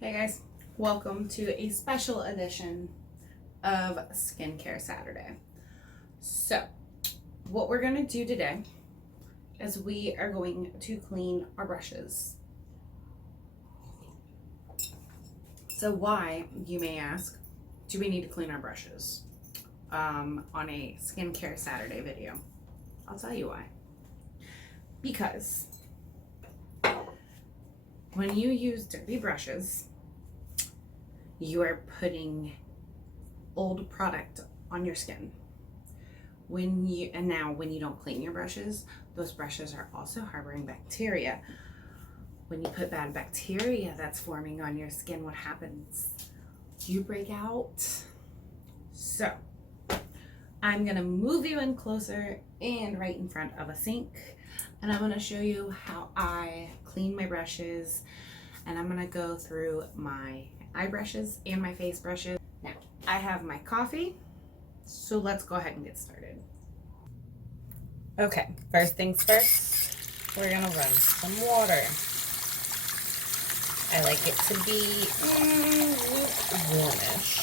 Hey guys, welcome to a special edition of Skincare Saturday. So, what we're going to do today is we are going to clean our brushes. So why, you may ask, do we need to clean our brushes on a Skincare Saturday video? I'll tell you why. Because when you use dirty brushes, you are putting old product on your skin. When you don't clean your brushes, those brushes are also harboring bacteria. When you put bad bacteria that's forming on your skin, what happens? You break out. So I'm gonna move you in closer and right in front of a sink, and I'm gonna show you how I clean my brushes, and I'm gonna go through my eye brushes and my face brushes. Now, I have my coffee, so let's go ahead and get started. Okay, first things first, we're gonna run some water. I like it to be warmish.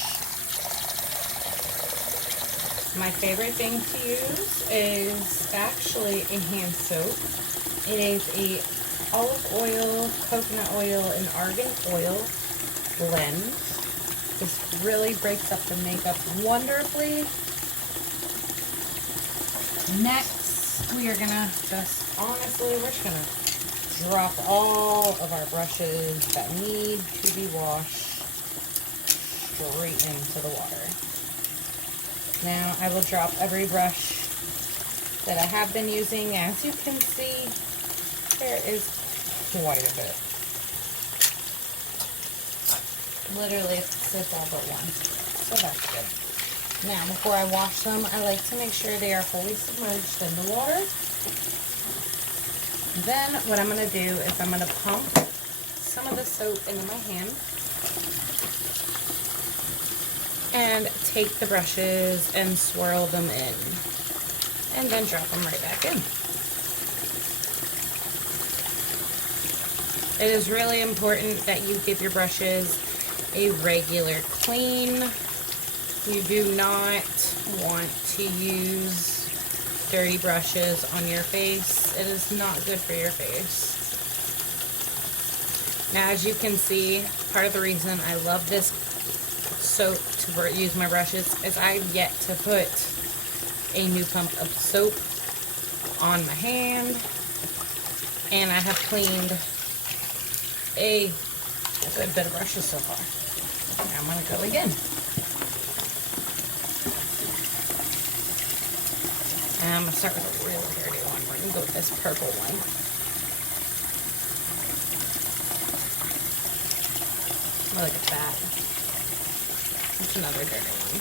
My favorite thing to use is actually a hand soap. It is a olive oil, coconut oil, and argan oil blend. This really breaks up the makeup wonderfully. Next, we are gonna we're just gonna drop all of our brushes that need to be washed straight into the water. Now I will drop every brush that I have been using. As you can see, there is quite a bit. Literally, it's all but one. So that's good. Now, before I wash them, I like to make sure they are fully submerged in the water. Then what I'm going to do is I'm going to pump some of the soap into my hand and take the brushes and swirl them in, and then drop them right back in. It is really important that you give your brushes a regular clean. You do not want to use dirty brushes on your face. It is not good for your face. Now, as you can see, part of the reason I love this soap to use my brushes is I've yet to put a new pump of soap on my hand, and I have cleaned a good bit of brushes so far. Now I'm going to go again. And I'm going to start with a really dirty one. We're going to go with this purple one. Oh, look at that. That's another dirty one.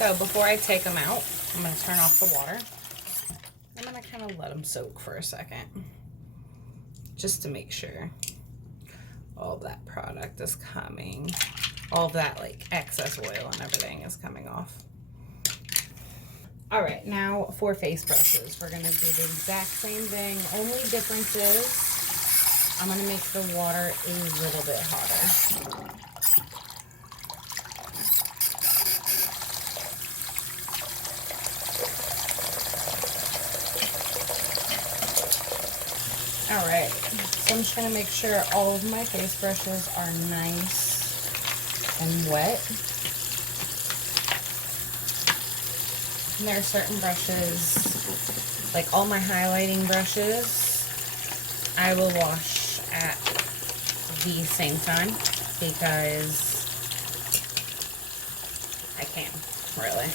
So before I take them out, I'm going to turn off the water. I'm going to kind of let them soak for a second, just to make sure all of that product is coming, all of that like excess oil and everything is coming off. All right, now for face brushes, we're going to do the exact same thing. Only difference is I'm going to make the water a little bit hotter. Alright, so I'm just going to make sure all of my face brushes are nice and wet. And there are certain brushes, like all my highlighting brushes, I will wash at the same time because I can, really.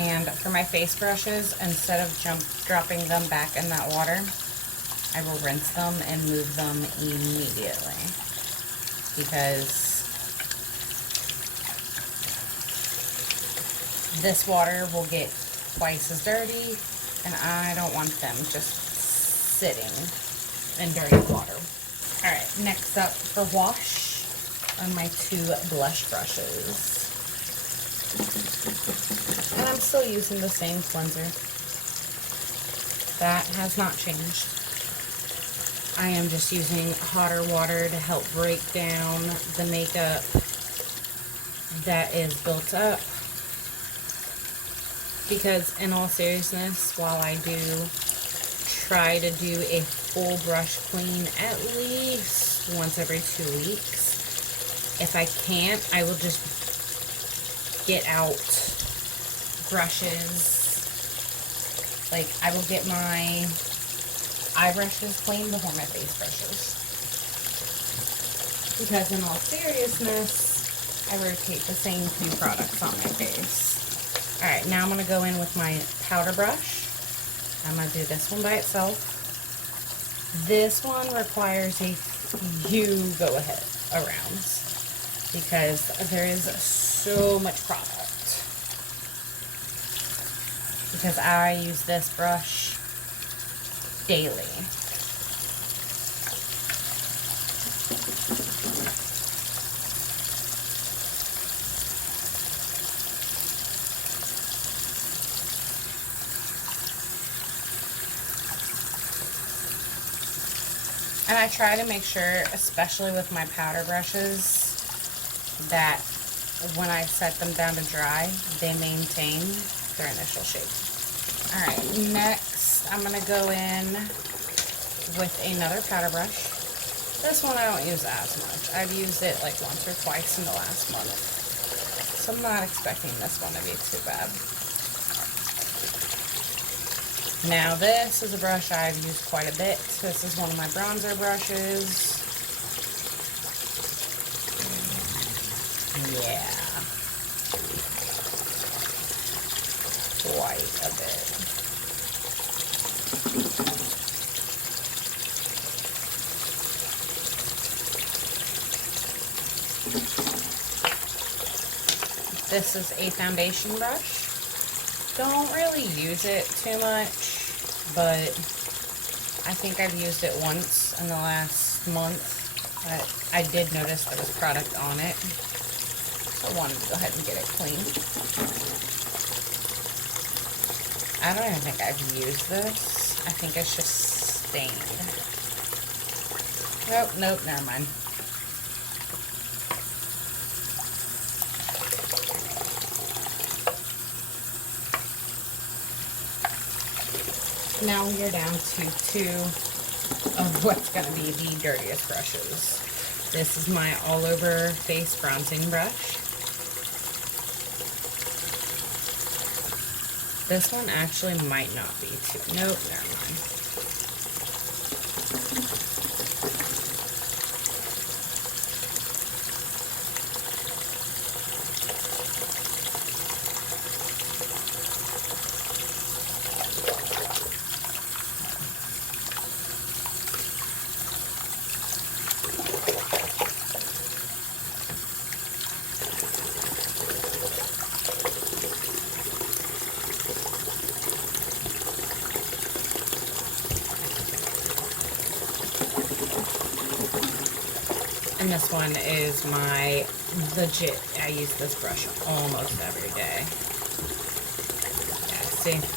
And for my face brushes, instead of dropping them back in that water, I will rinse them and move them immediately, because this water will get twice as dirty, and I don't want them just sitting in dirty water. Alright, next up for wash are my 2 blush brushes. And I'm still using the same cleanser. That has not changed. I am just using hotter water to help break down the makeup that is built up. Because in all seriousness, while I do try to do a full brush clean at least once every 2 weeks, if I can't, I will just get out brushes. Like, I will get my eye brushes clean before my face brushes. Because in all seriousness, I rotate the same 2 products on my face. Alright, now I'm going to go in with my powder brush. I'm going to do this one by itself. This one requires a few go-ahead arounds, because there is so much product. Because I use this brush daily. And I try to make sure, especially with my powder brushes, that when I set them down to dry, they maintain their initial shape. Alright, next I'm going to go in with another powder brush. This one I don't use as much. I've used it like once or twice in the last month. So I'm not expecting this one to be too bad. Now this is a brush I've used quite a bit. This is one of my bronzer brushes. Yeah. Quite a bit. This is a foundation brush. Don't really use it too much, but I think I've used it once in the last month. But I did notice there was product on it, so I wanted to go ahead and get it clean. I don't even think I've used this. I think it's just stained. Nope, never mind. Now we are down to 2 of what's going to be the dirtiest brushes. This is my all over face bronzing brush. This one actually might not be too, nope, never mind. And this one is my legit, I use this brush almost every day. Yeah, see?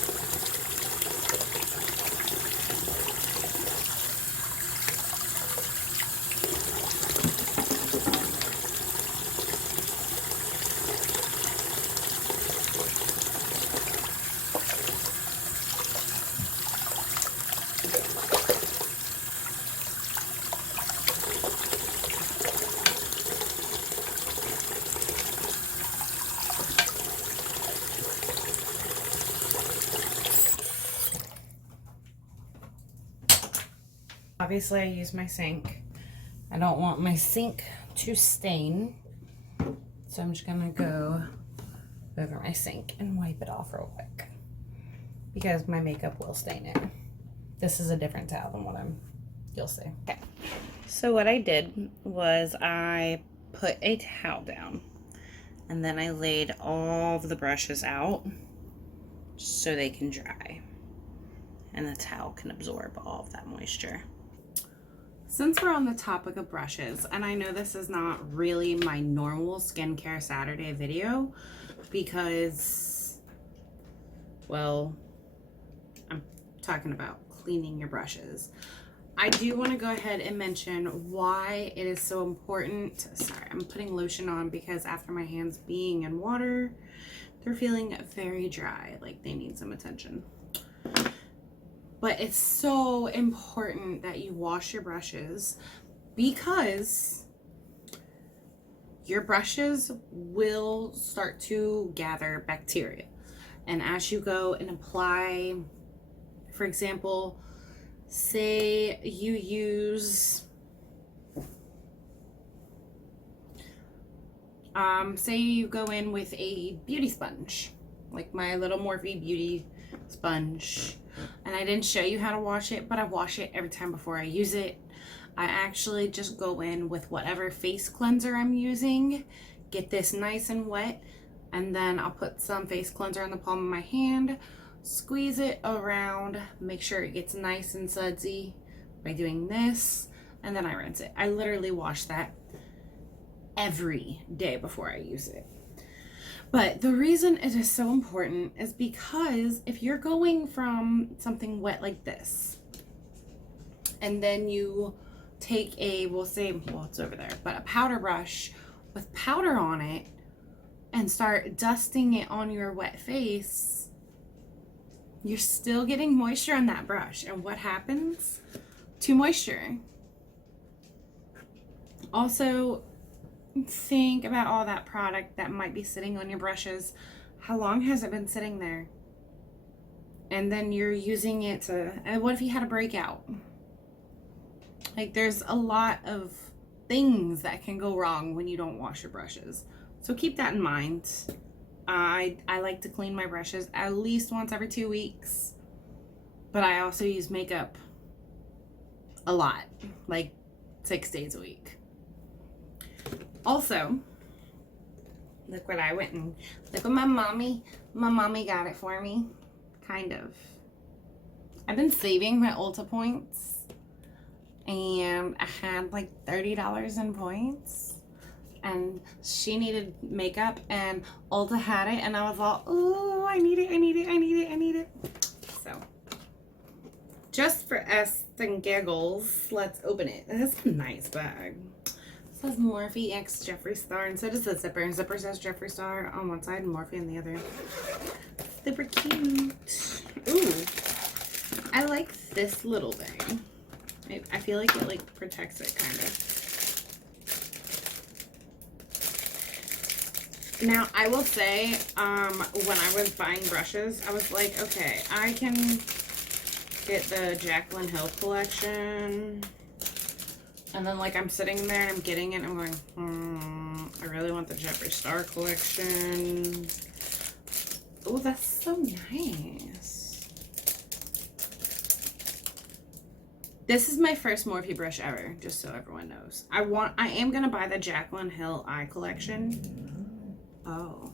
Obviously, I use my sink. I don't want my sink to stain, so I'm just gonna go over my sink and wipe it off real quick because my makeup will stain it. This is a different towel than what you'll see. Okay, so what I did was I put a towel down and then I laid all of the brushes out so they can dry and the towel can absorb all of that moisture. Since we're on the topic of brushes, and I know this is not really my normal skincare Saturday video because, well, I'm talking about cleaning your brushes. I do want to go ahead and mention why it is so important. Sorry, I'm putting lotion on because after my hands being in water, they're feeling very dry, like they need some attention. But it's so important that you wash your brushes because your brushes will start to gather bacteria. And as you go and apply, for example, say you use, say you go in with a beauty sponge, like my little Morphe beauty sponge. And I didn't show you how to wash it, but I wash it every time before I use it. I actually just go in with whatever face cleanser I'm using, get this nice and wet, and then I'll put some face cleanser on the palm of my hand, squeeze it around, make sure it gets nice and sudsy by doing this, and then I rinse it. I literally wash that every day before I use it. But the reason it is so important is because if you're going from something wet like this, and then you take a, we'll say, well, it's over there, but a powder brush with powder on it and start dusting it on your wet face, you're still getting moisture on that brush. And what happens to moisture? Also, think about all that product that might be sitting on your brushes. How long has it been sitting there? And then you're using it to, and what if you had a breakout? Like, there's a lot of things that can go wrong when you don't wash your brushes. So keep that in mind. I like to clean my brushes at least once every 2 weeks, but I also use makeup a lot, like 6 days a week. Also, look what I went and look what my mommy got it for me. Kind of. I've been saving my Ulta points and I had like $30 in points and she needed makeup and Ulta had it and I was all, oh, I need it. So, just for us and giggles, let's open it. It's a nice bag. Says Morphe X Jeffree Star, and so does the zipper. Zipper says Jeffree Star on one side and Morphe on the other. Super cute. Ooh, I like this little thing. I feel like it like protects it kind of. Now I will say, when I was buying brushes, I was like, okay, I can get the Jaclyn Hill collection. And then, like, I'm sitting there and I'm getting it and I'm going, I really want the Jeffree Star collection. Oh, that's so nice. This is my first Morphe brush ever, just so everyone knows. I am going to buy the Jaclyn Hill eye collection. Oh.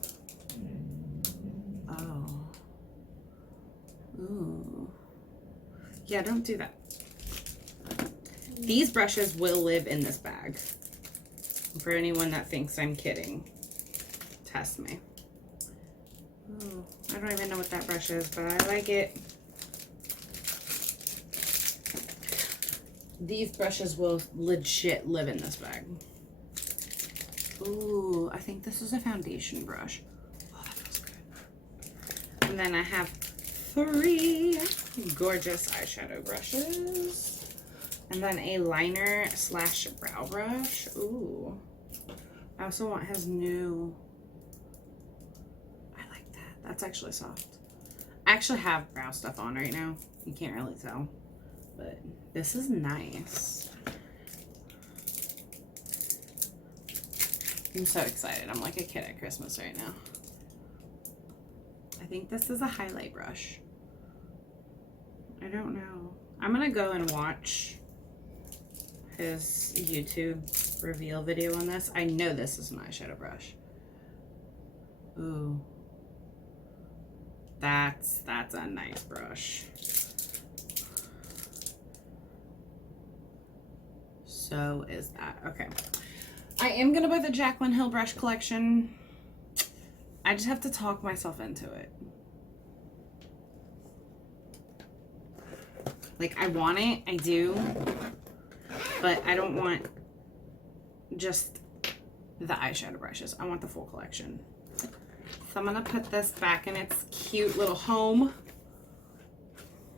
Ooh. Yeah, don't do that. These brushes will live in this bag. For anyone that thinks I'm kidding, test me. Ooh, I don't even know what that brush is, but I like it. These brushes will legit live in this bag. Ooh, I think this is a foundation brush. Oh, that feels good. And then I have 3 gorgeous eyeshadow brushes. And then a liner slash brow brush. Ooh. I also want his new, I like that. That's actually soft. I actually have brow stuff on right now. You can't really tell. But this is nice. I'm so excited. I'm like a kid at Christmas right now. think this is a highlight brush. I don't know. I'm gonna go and watch his YouTube reveal video on this. I know this is an eyeshadow brush. Ooh. That's a nice brush. So is that. Okay. I am gonna buy the Jaclyn Hill brush collection. I just have to talk myself into it. Like, I want it, I do, but I don't want just the eyeshadow brushes. I want the full collection. So I'm gonna put this back in its cute little home.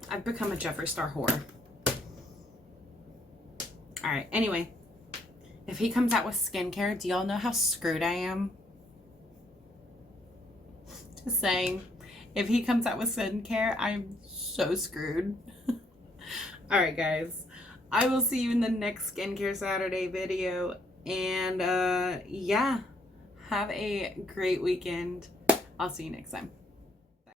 I've become a Jeffree Star whore. All right, anyway, if he comes out with skincare, do y'all know how screwed I am? Just saying, if he comes out with skincare, I'm so screwed. All right, guys, I will see you in the next Skincare Saturday video. And yeah, have a great weekend. I'll see you next time.